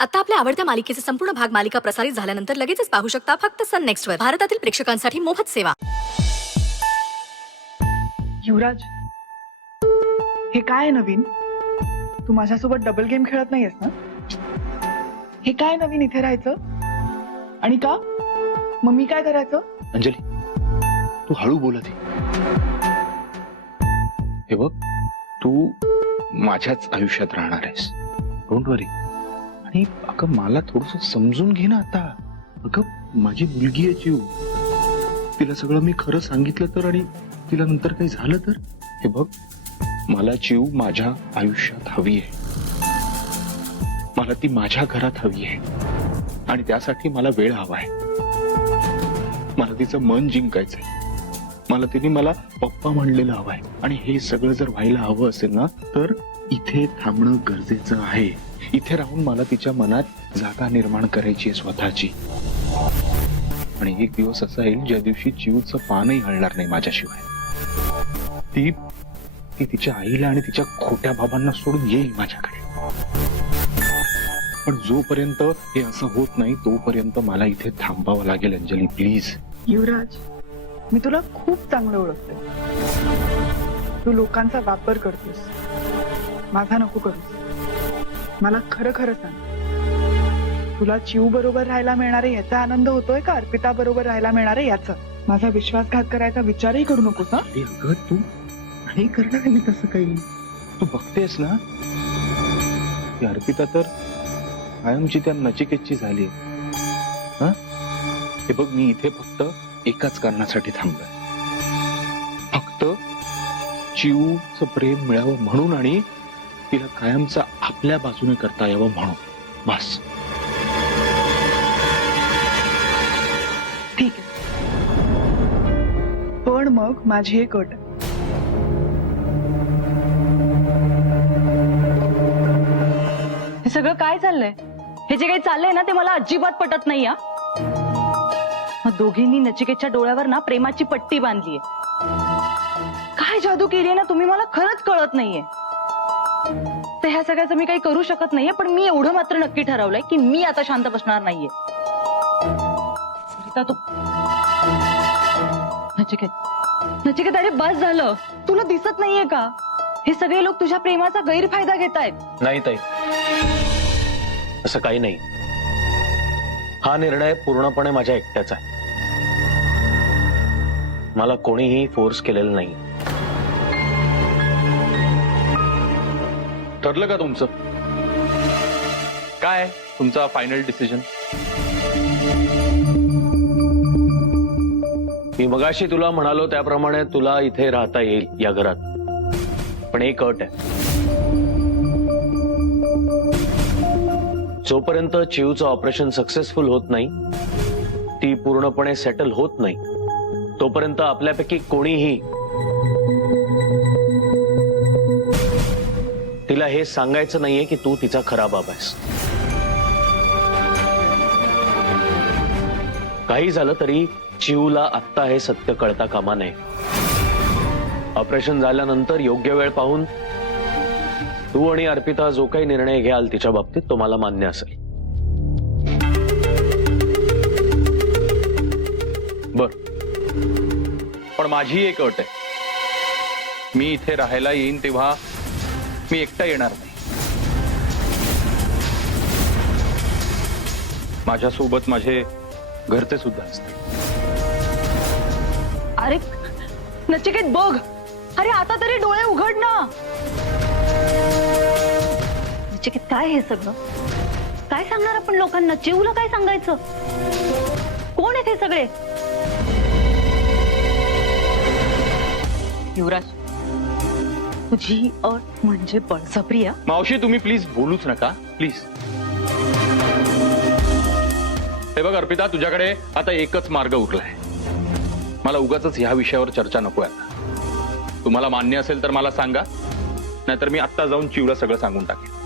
आता आपल्या आवडत्या मालिकेचे संपूर्ण भाग मालिका प्रसारित झाल्यानंतर लगेचच पाहू शकता फक्त सन नेक्स्ट वर. भारतातील प्रेक्षकांसाठी मोफत सेवा. युवराज, हे काय आहे नवीन? तू माझ्यासोबत डबल गेम खेळत नाहीयेस ना? हे काय नवीन इथे राहायचं? आणि का? मग मी काय करायचं? अंजली, तू हळू बोलत आहे. हे बघ, तू माझ्याच आयुष्यात राहणार आहेस. डोंट वरी. आणि अगं मला थोडस समजून घे ना आता. अगं माझी मुलगी आहे चिव. तिला सगळं मी खरं सांगितलं तर आणि तिला नंतर काही झालं तर? हे बघ, मला चिव माझ्या आयुष्यात हवी आहे. मला ती माझ्या घरात हवी आहे आणि त्यासाठी मला वेळ हवा आहे. मला तिचं मन जिंकायचंय. मला तिने मला पप्पा म्हणलेलं हवं आहे. आणि हे सगळं जर व्हायला हवं असेल ना तर इथे थांबणं गरजेचं आहे. इथे राहून मला तिच्या मनात जागा निर्माण करायची आहे स्वतःची. आणि एक दिवस असा येईल ज्या दिवशी चिवचं पानही हलणार नाही माझ्याशिवाय. ती ती तिच्या आईला आणि तिच्या खोट्या बाबांना सोडून येईल माझ्याकडे. पण जोपर्यंत हे असं होत नाही तोपर्यंत मला इथे थांबावं लागेल. अंजली प्लीज. युवराज, मी तुला खूप चांगलं ओळखते. तू लोकांचा वापर करतोस. माझा नको करूस. मला खरं खरं सांग, तुला चिव बरोबर राहायला मिळणार आहे याचा आनंद होतोय का अर्पिता बरोबर राहायला मिळणार आहे याचा? माझा विश्वासघात करायचा विचारही करू नकोस. अगं तू नाही करणार मी तसं काही. तू बघतेस ना ती अर्पिता तर कायमची त्या नचिकेतची झाली. हे बघ, मी इथे फक्त एकाच कारणासाठी थांबलोय. फक्त चिवचं प्रेम मिळावं म्हणून आणि तिला कायमचा आपल्या बाजूने करता यावं म्हणून. बस. ठीक आहे, पण मग माझी एक अट आहे. हे सगळं काय चाललंय? हे जे काही चाललंय ना ते मला अजिबात पटत नाही. मग दोघींनी नचिकेतच्या डोळ्यावर ना प्रेमाची पट्टी बांधलीये. काय जादू केलीये ना तुम्ही, मला खरंच कळत नाहीये. तर ह्या सगळ्याचं मी काही करू शकत नाहीये. पण मी एवढं मात्र नक्की ठरवलंय की मी आता शांत बसणार नाहीये. सरिता, तू नचिकेत अरे बस झालं. तुला दिसत नाहीये का हे सगळे लोक तुझ्या प्रेमाचा गैरफायदा घेतायत? नाही ताई, असं काही नाही. हा निर्णय पूर्णपणे माझ्या एकट्याचा आहे. मला कोणीही फोर्स केलेलं नाही. ठरलं का तुमचं? काय तुमचा फायनल डिसिजन? मी मगाशी तुला म्हणालो त्याप्रमाणे तुला इथे राहता येईल या घरात. पण एक अट आहे. जोपर्यंत चिवचं ऑपरेशन सक्सेसफुल होत नाही, ती पूर्णपणे सेटल होत नाही, तोपर्यंत आपल्यापैकी कोणीही तिला हे सांगायचं नाहीये की तू तिचा खरा बाबा आहेस. काही झालं तरी चिवला आत्ता हे सत्य कळता कामा नये. ऑपरेशन झाल्यानंतर योग्य वेळ पाहून तू आणि अर्पिता जो काही निर्णय घ्याल तिच्या बाबतीत तो मला मान्य असेल. बर, पण माझी एक अट आहे. मी इथे राहायला येईन तेव्हा मी एकटा येणार नाही. माझ्यासोबत माझे घरचे सुद्धा असतील. अरे नचिकेत बघ, अरे आता तरी डोळे उघड ना. नचिकेत काय हे सगळं? काय सांगणार आपण लोकांना? चिवला काय सांगायचं? कोण आहेत हे सगळे? युवराज, तुझी अट म्हणजे बळजबरी? मावशी, तुम्ही प्लीज बोलूच नका प्लीज. हे बघ अर्पिता, तुझ्याकडे आता एकच मार्ग उरलाय. मला उगाचच ह्या विषयावर चर्चा नको आता. तुम्हाला मान्य असेल तर मला सांगा, नाहीतर मी आत्ता जाऊन चिवला सगळं सांगून टाकेन.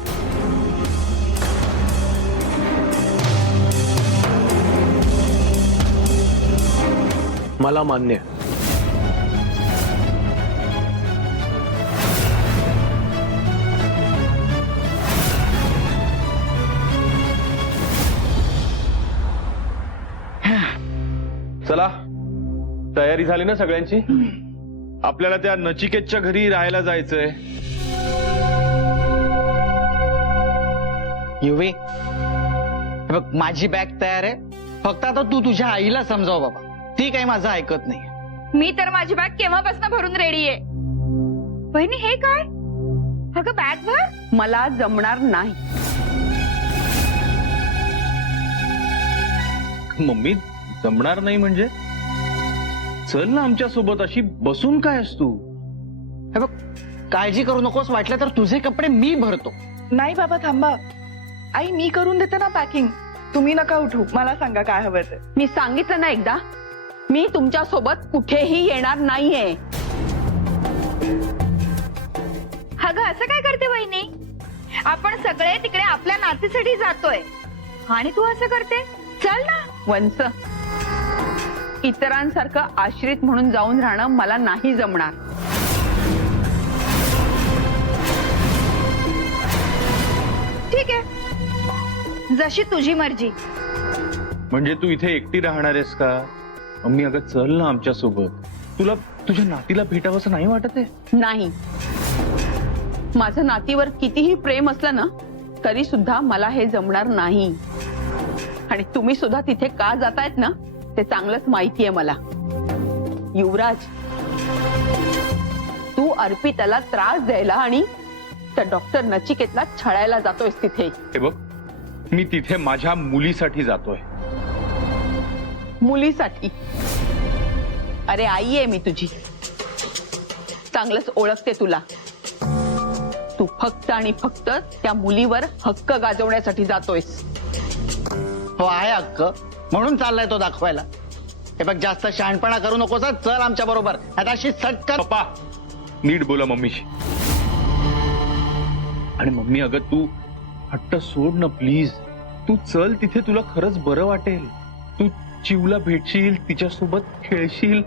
मला मान्य. चला, तयारी झाली ना सगळ्यांची? आपल्याला त्या नचिकेतच्या घरी राहायला जायचंय. युवी, हे बघ माझी बॅग तयार आहे. फक्त आता तू तुझ्या आईला समजाव बाबा, ती काही माझं ऐकत नाही. मी तर माझी बॅग केव्हापासून भरून रेडी आहे. बहिणी हे काय? अगं बॅग भर. मला जमणार नाही. मम्मी जमणार नाही म्हणजे? चल ना आमच्या सोबत. अशी बसून काय असतो? हे बघ, काळजी करू नकोस. वाटलं तर तुझे कपडे मी भरतो. नाही बाबा थांबा. आई मी करून देते ना पॅकिंग. तुम्ही नका उठू. मला सांगा काय हवं ते. मी सांगितलं ना एकदा, मी तुमच्या सोबत कुठेही येणार नाहीये. अगं असं काय करते बहिणी? आपण सगळे तिकडे आपल्या नातीसाठी जातोय आणि तू असं करते? चल ना. वंस, इतरांसारखं आश्रित म्हणून जाऊन राहणं मला नाही जमणार. ठीक आहे, जशी तुझी मर्जी. म्हणजे तू इथे एकटी राहणार आहेस का? मम्मी अगं चल ना आमच्या सोबत. तुला तुझ्या नातीला भेटावंसं नाही वाटत आहे? नाही, माझं नातीवर कितीही प्रेम असलं ना तरी सुद्धा मला हे जमणार नाही. आणि तुम्ही सुद्धा तिथे का जातायत ना ते चांगलंच माहितीये मला. युवराज, तू अर्पिताला त्रास द्यायला आणि त्या डॉक्टर नचिकेतला छळायला जातोयस तिथे. हे बघ, मी तिथे माझ्या मुलीसाठी जातोय. मुलीसाठी? अरे आई आहे मी तुझी, चांगलंच ओळखते तुला. तू फक्त आणि फक्त त्या मुलीवर हक्क गाजवण्यासाठी जातोयस. हो आहे हक्क, म्हणून चाललाय तो दाखवायला. हे बघ, जास्त शहाणपणा करू नकोस. चल आमच्या बरोबर. आता अशी सटकन. पप्पा नीट बोला मम्मीशी. आणि मम्मी अगं तू हट्ट सोड ना प्लीज. तू चल तिथे, तुला खरंच बरं वाटेल. तू चिवला भेटशील, तिच्यासोबत खेळशील.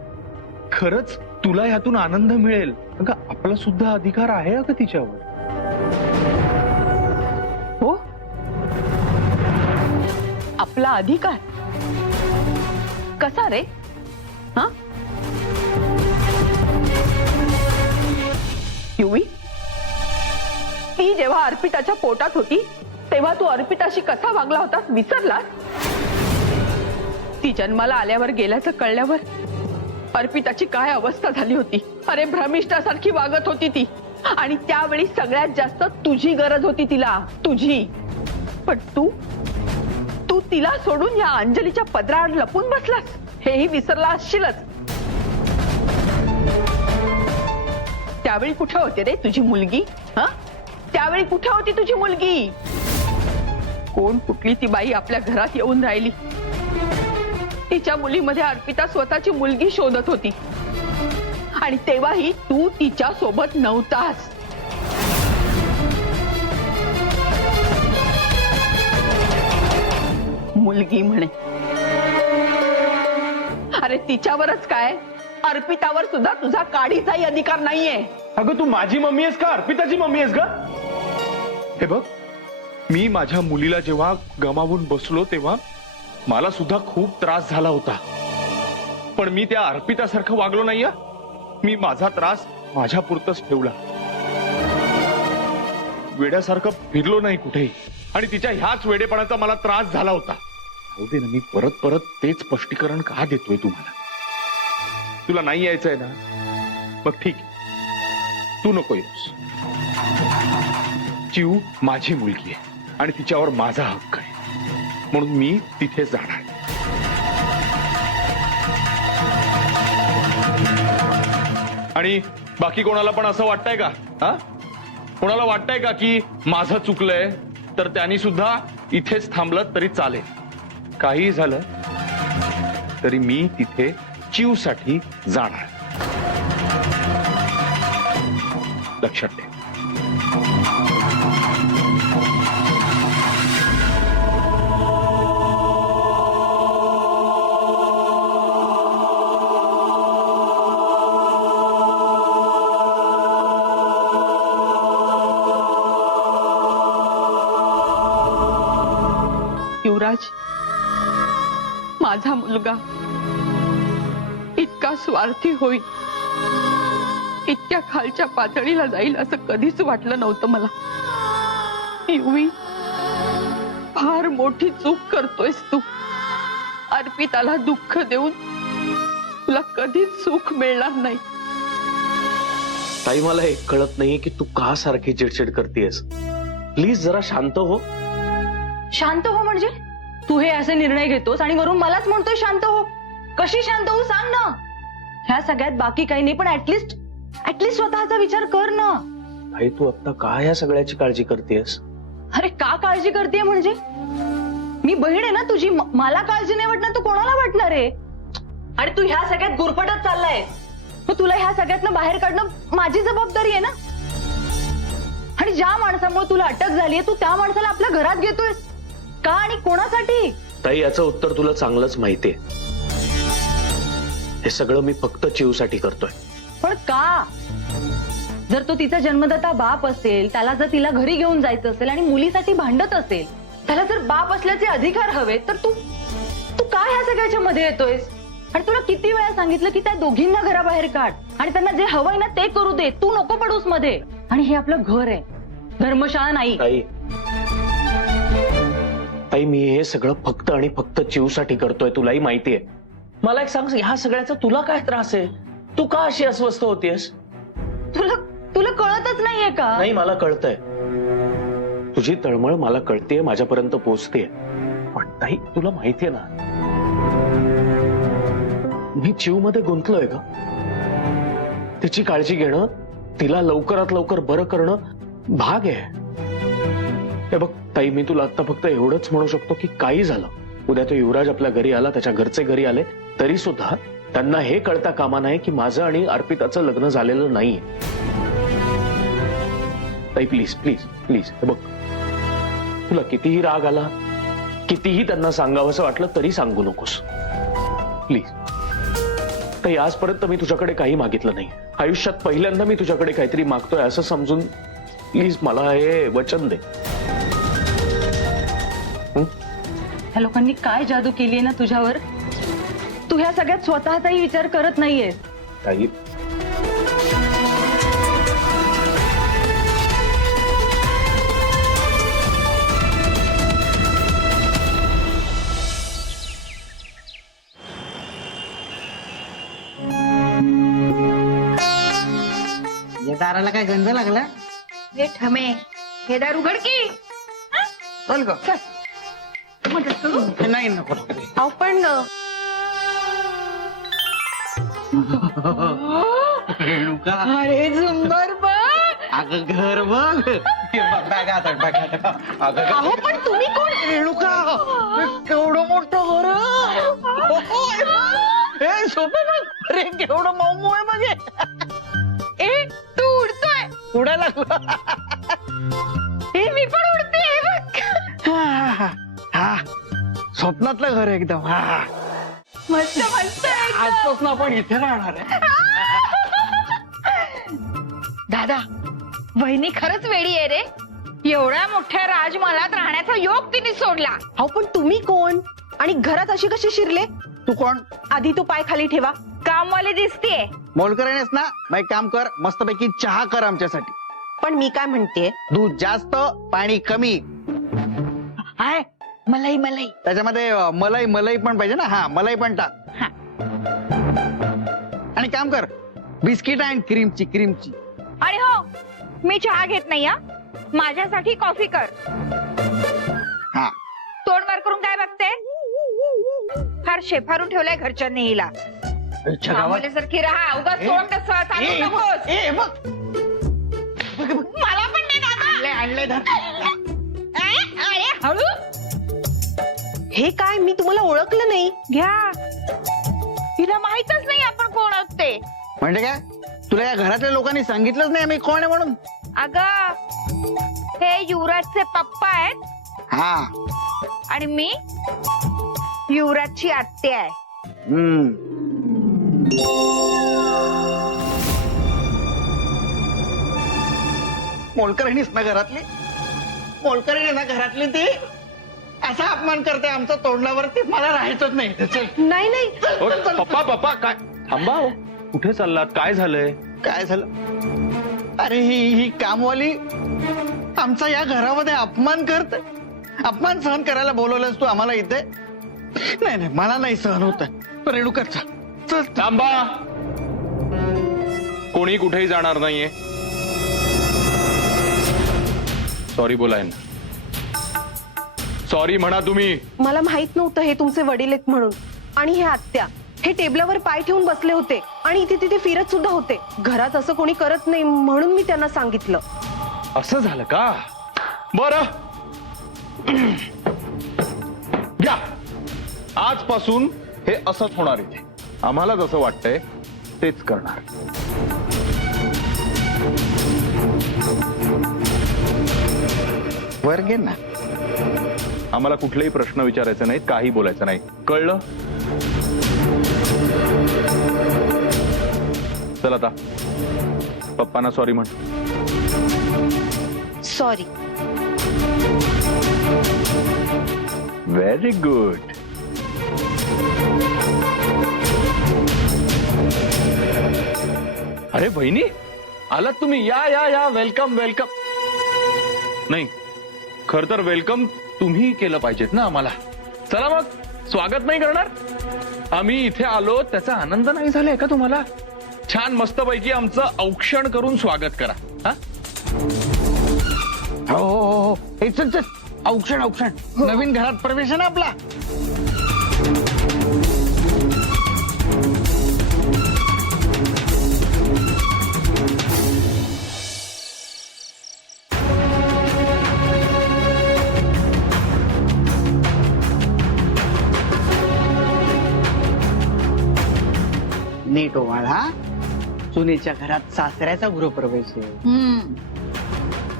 खरंच तुला ह्यातून आनंद मिळेल. अगं आपला सुद्धा अधिकार आहे अगं तिच्यावर. हो, आपला अधिकार कसा रे? हा युवी, ती जेव्हा अर्पिताच्या पोटात होती तेव्हा तू अर्पिताशी कसा वागला होतास विसरलास? ती जन्माला आल्यावर गेल्याचं कळल्यावर अर्पिताची काय अवस्था झाली होती. अरे भ्रमिष्ठासारखी वागत होती ती. आणि त्यावेळी सगळ्यात जास्त तुझी गरज होती तिला, तुझी. पण तू तिला सोडून या अंजलीच्या पदराआड लपून बसलास, हेही विसरला असशीलच. त्यावेळी कुठे होती रे तुझी मुलगी? हा, त्यावेळी कुठे होती तुझी मुलगी? कोण कुठली ती बाई आपल्या घरात येऊन राहिली? तिच्या मुलीमध्ये अर्पिता स्वतःची मुलगी शोधत होती आणि तेव्हाही तू तिच्या सोबत नव्हतास. मुलगी म्हणे. अरे तिच्यावरच काय, अर्पितावर सुद्धा तुझा काडीचाही अधिकार नाहीये. अगं तू माझी मम्मी आहेस का अर्पिताची मम्मी आहेस ग? हे बघ, मी माझ्या मुलीला जेव्हा गमावून बसलो तेव्हा मला सुद्धा खूप त्रास झाला होता. पण मी त्या अर्पितासारखं वागलो नाही. मी माझा त्रास माझ्या पुरतच ठेवला. वेड्यासारखं फिरलो नाही कुठेही. आणि तिच्या ह्याच वेडेपणाचा मला त्रास झाला होता. हो दे ना, मी परत परत तेच स्पष्टीकरण का देतोय तुम्हाला? तुला नाही यायचंय ना, मग ठीक आहे, तू नको येऊस. चिऊ माझी मुलगी आहे आणि तिच्यावर माझा हक्क आहे, म्हणून मी तिथे जाणार. आणि बाकी कोणाला पण असं वाटतंय का? हा, कोणाला वाटतंय का की माझं चुकलंय तर त्यांनी सुद्धा इथेच थांबलं तरी चालेल? काही झालं तरी मी तिथे चिऊसाठी जाणार. लक्षात ठेव. युवराज, माझा मुलगा इतका स्वार्थी होईल, इतक्या खालच्या पातळीला जाईल असं कधीच वाटलं नव्हतं मला. युवी, फार मोठी चूक करतोयस तू. अर्पिताला दुःख देऊन तुला कधीच सुख मिळणार नाही. ताई, मला एक कळत नाहीये की तू का सारखी चिडचिड करतेस. प्लीज जरा शांत हो. शांत हो म्हणजे? तू हे असे निर्णय घेतोस आणि वरून मलाच म्हणतोय शांत हो. कशी शांत हो सांग ना. ह्या सगळ्यात बाकी काही नाही, पण ऍटलिस्ट स्वतःचा विचार कर ना. ताई, तू आता का या सगळ्याची काळजी करतेस? अरे का काळजी करतेय म्हणजे? मी बहीण आहे ना तुझी. मला काळजी नाही वाटणार तू कोणाला वाटणार आहे? आणि तू ह्या सगळ्यात गुरफटत चाललाय. मग तुला ह्या सगळ्यातनं बाहेर काढणं माझी जबाबदारी आहे ना. आणि ज्या माणसामुळे तुला अटक झालीये तू त्या माणसाला आपल्या घरात घेतोयस का आणि कोणासाठी? ताई, याचं उत्तर तुला चांगलंच माहितीये. हे सगळं मी फक्त चिवसाठी करतोय. पण का? जर तो तिचा जन्मदाता बाप असेल, त्याला जर तिला घरी घेऊन जायचं असेल आणि मुलीसाठी भांडत असेल, त्याला जर बाप असल्याचे अधिकार हवे, तर तू काय ह्या सगळ्याच्या मध्ये येतोयस? आणि तुला किती वेळा सांगितलं की त्या दोघींना घराबाहेर काढ आणि त्यांना जे हवंय ना ते करू दे. तू नको पडूस मध्ये. आणि हे आपलं घर आहे, धर्मशाळा नाही. ताई, मी हे सगळं फक्त आणि फक्त चिवसाठी करतोय. तुलाही माहितीये. मला एक सांग, ह्या सगळ्याचा तुला काय त्रास आहे? तू का अशी अस्वस्थ होतीयस? तुला कळतच नाहीये का? नाही, मला कळतंय. तुझी तळमळ मला कळतेय, माझ्यापर्यंत पोहोचतेय. पण ताई, तुला माहितीये ना, मी चिव मध्ये गुंतलोय का. तिची काळजी घेणं, तिला लवकरात लवकर बरं करणं भाग आहे. हे बघ ताई, मी तुला आता फक्त एवढंच म्हणू शकतो की काही झालं, उद्या तो युवराज आपल्या घरी आला, त्याच्या घरचे घरी आले, तरी सुद्धा त्यांना हे कळता कामा नये की माझं आणि अर्पिताचं लग्न झालेलं नाहीये. ताई, प्लीज प्लीज प्लीज, हे बघ, तुला कितीही राग आला, कितीही त्यांना सांगावंसं वाटलं तरी सांगू नकोस. प्लीज ताई, आजपर्यंत मी तुझ्याकडे काही मागितलं नाही. आयुष्यात पहिल्यांदा मी तुझ्याकडे काहीतरी मागतोय असं समजून प्लीज मला हे वचन दे. ह्या लोकांनी काय जादू केलीये ना तुझ्यावर. तू ह्या सगळ्यात स्वतःचाही विचार करत नाहीये. ताई, दाराला काय गंध लागला? हे ठमे, हे दार उघड की. चल ग. नाही नको. आपण रेणुका, अरे सुंदर बघ. अगं घर बघ. बॅग हातात, बॅग हातात. अहो पण तुम्ही कोण? रेणुका, केवढं मोठं घर. हे सोपं बघ. अरे केवढं मऊ आहे बघ. ए तू उडतोय. उडायला लागलं. हे मी पण उडते हे बघ. हा, स्वप्नातलं घर एकदम. हा, मस्त मस्त एकदम. आजपासून आपण इथे राहणार आहे. दादा, वहिनी खरंच वेडी आहे रे. एवढ्या मोठ्या राजमहालात राहण्याचा योग तिने सोडला. अहो पण तुम्ही कोण आणि घरात अशी कशी शिरले? तू कोण? आधी तू पाय खाली ठेवा. कामवाले दिसतीये. मोलकर आहेस ना, मग एक काम कर, मस्तपैकी चहा कर आमच्यासाठी. पण मी काय म्हणते, दूध जास्त, पाणी कमी. हाय, मलाई मलाई. त्याच्यामध्ये मलाई मलाई पण पाहिजे ना. हा, मलाई पण टाक. आणि काम कर, बिस्किट अँड क्रीमची. आणि हो, मी चहा घेत नाही. हा, माझ्यासाठी कॉफी कर. हा, तोंड वर करून काय बघते? फार शेफारून ठेवलंय घरच्यांनी हिला. कामवाल्यासारखी राहा. उगाच तोंड कसं चालू नकोस. मला पण नाही दादा. आणलंय अरे हळू हे काय, मी तुम्हाला ओळखलं नाही. घ्या. हिला माहितच नाही आपण कोण आहोत ते. म्हणजे काय, तुला या घरातल्या लोकांनी सांगितलंच नाही आम्ही कोण आहे म्हणून? अगं, हे युवराजचे पप्पा आहेत. हा, आणि मी युवराजची आत्या आहे. मोलकरणीच ना घरातली. मोलकरणी ना घरातली ती. असा अपमान करते आमचा तोंडावरती. मला राहायचंच नाही. चल. नाही पप्पा काय थांबा हो. कुठे चाललात? काय झालंय? काय झालं? अरे ही कामवाली आमचा या घरामध्ये अपमान करते. अपमान सहन करायला बोलवलंस तू आम्हाला इथे? नाही मला नाही सहन होत. रेणुका चल. थांबा. कोणी कुठेही जाणार नाहीये. सॉरी बोलाय ना. सॉरी म्हणा तुम्ही. मला माहित नव्हतं हे तुमचे वडील आहेत म्हणून. आणि हे आत्या हे टेबलावर पाय ठेवून बसले होते आणि इथे तिथे फिरत सुद्धा होते. घरात असं कोणी करत नाही म्हणून मी त्यांना सांगितलं. असं झालं का? बरं घ्या. आजपासून हे असंच होणार इथे. आम्हाला जसं वाटतंय तेच करणार. वर घे ना. आम्हाला कुठलेही प्रश्न विचारायचे नाहीत, काही बोलायचं नाही. कळलं? चल आता पप्पांना सॉरी म्हण. सॉरी. Very good. अरे बहिणी आलात तुम्ही. या या या. Welcome welcome. नाही खर तर वेलकम तुम्ही केलं पाहिजेत ना आम्हाला. चला मग स्वागत नाही करणार? आम्ही इथे आलो त्याचा आनंद नाही झालाय का तुम्हाला? छान मस्तपैकी आमचं औक्षण करून स्वागत करा. हा हो. हे चल. औक्षण नवीन घरात प्रवेश आहे ना आपला. नीट ओवाळा. सुनेच्या घरात सासऱ्याचा गृहप्रवेश आहे.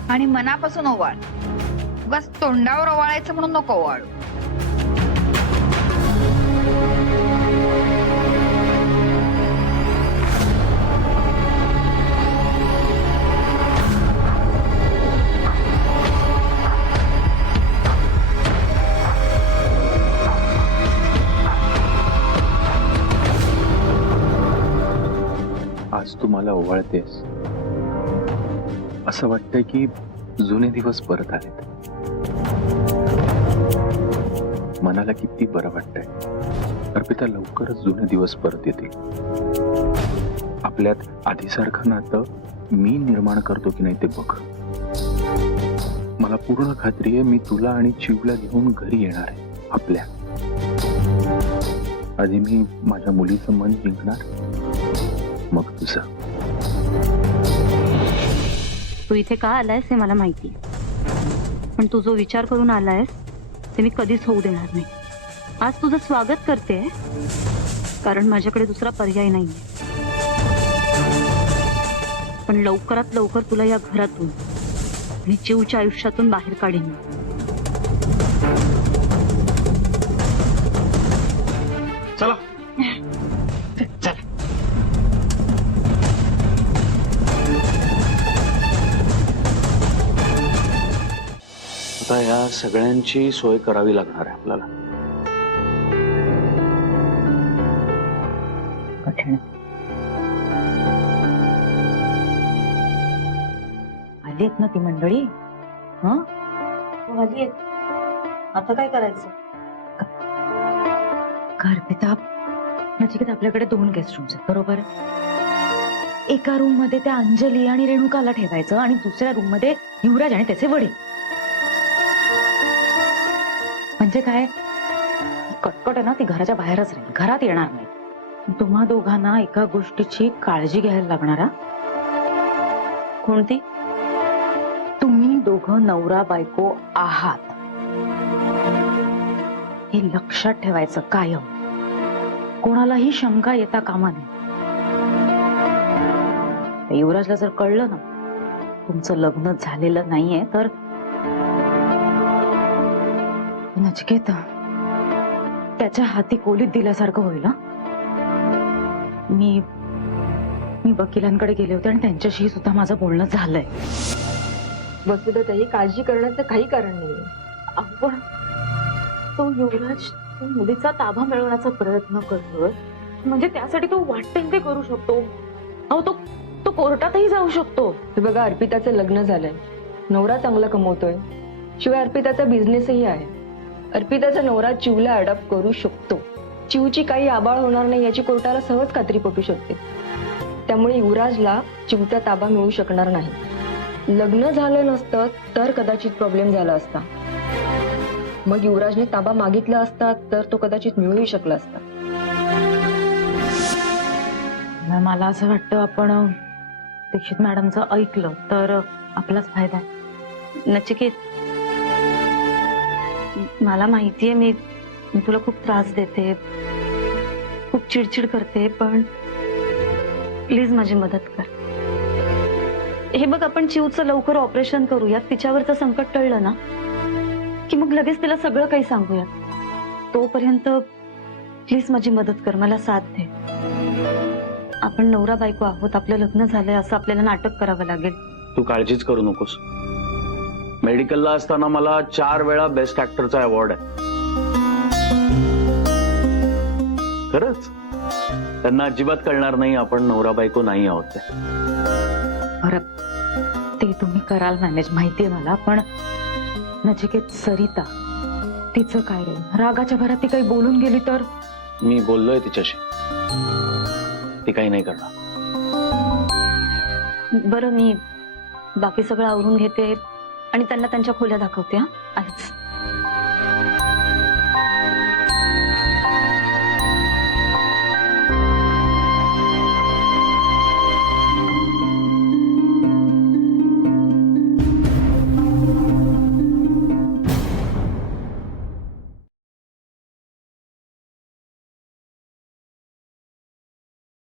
आणि मनापासून ओवाळ. बस तोंडावर ओवाळायचं म्हणून नको ओवाळू. आज तू मला ओवाळतेस असं वाटतंय की जुने दिवस परत आलेत. मनाला किती बरं वाटतंय. अर्पिता लवकरच जुने दिवस परत येतील. आपल्यात आधीसारखं नातं मी निर्माण करतो की नाही ते बघ. मला पूर्ण खात्री आहे मी तुला आणि चिवला घेऊन घरी येणार आहे आपल्या. आधी मी माझ्या मुलीचं मन जिंकणार मग तुझं. तू इथे का आलायस हे मला माहिती, पण तू जो विचार करून आलायस ते मी कधीच होऊ देणार नाही. आज तुझं स्वागत करते कारण माझ्याकडे दुसरा पर्याय नाहीये. पण लवकरात लवकर तुला या घरातून आणि चिवच्या आयुष्यातून बाहेर काढीन. चला. आता या सगळ्यांची सोय करावी लागणार आहे आपल्याला. आलीत ना ती मंडळी. आलीत. आता काय करायचं? अर्पिता, नचिकेत आपल्याकडे 2 गेस्ट रूम्स आहेत बरोबर. एका रूम मध्ये त्या अंजली आणि रेणुकाला ठेवायचं आणि दुसऱ्या रूम मध्ये युवराज आणि त्याचे वडील. म्हणजे काय, कटकट आहे ना ती घराच्या बाहेरच राहील, घरात येणार नाही. तुम्हा दोघांना एका गोष्टीची काळजी घ्यायला लागणार. कोणती? तुम्ही दोघं नवरा बायको आहात हे लक्षात ठेवायचं कायम. कोणालाही शंका येता कामा नये. युवराजला जर कळलं ना तुमचं लग्न झालेलं नाहीये तर नचिकेत त्याच्या हाती कोलीत दिल्यासारखं होईल. मी वकिलांकडे गेले होते आणि त्यांच्याशी सुद्धा माझं बोलणं झालंय. वसुधाताई, काळजी करण्याचं काही कारण नाही. आपण तो युवराज मुलीचा ताबा मिळवण्याचा प्रयत्न करतोय. म्हणजे त्यासाठी तो वाटेल ते करू शकतो. अहो तो तो कोर्टातही जाऊ शकतो. हे बघा, अर्पिताचं लग्न झालंय, नवरा चांगला कमवतोय, शिवाय अर्पिताचा बिझनेसही आहे. अर्पिताचा नवरा चिवला अडॉप्ट करू शकतो. चिवची काही आबाळ होणार नाही याची कोर्टाला सहज खात्री पटू शकते. त्यामुळे युवराजला चिवचा ताबा मिळू शकणार नाही. लग्न झालं नसतं तर कदाचित प्रॉब्लेम झाला असता. मग युवराजने ताबा मागितला असता तर तो कदाचित मिळूही शकला असता. मला असं वाटतं आपण दीक्षित मॅडमचं ऐकलं तर आपलाच फायदा आहे. नचिकेत, मला माहितीये मी तुला खूप त्रास देते, खूप चिडचिड करते, पण प्लीज माझी मदत कर. हे बघ, आपण चिवचं लवकर ऑपरेशन करूयात, तिच्यावरचं संकट टळलं ना की मग लगेच तिला सगळं काही सांगूयात. तोपर्यंत प्लीज माझी मदत कर, मला साथ दे. आपण नवरा बायको आहोत, आपलं लग्न झालंय असं आपल्याला नाटक करावं लागेल. तू काळजीच करू नकोस. मेडिकलला असताना मला 4 वेळा बेस्ट ऍक्टरचा अवॉर्ड आहे. खरंच त्यांना अजिबात कळणार नाही आपण नवरा बायको नाही आहोत ते. बरं, ते तुम्ही कराल मॅनेज, माहितीये मला. पण नचिकेत, सरिता तिचं काय रे? रागाच्या भरात ती काही बोलून गेली तर? मी बोललोय तिच्याशी, ती काही नाही करणार. बरं, मी बाकी सगळं आवरून घेते आणि त्यांना त्यांच्या खोल्या दाखवते. हा, आलेच.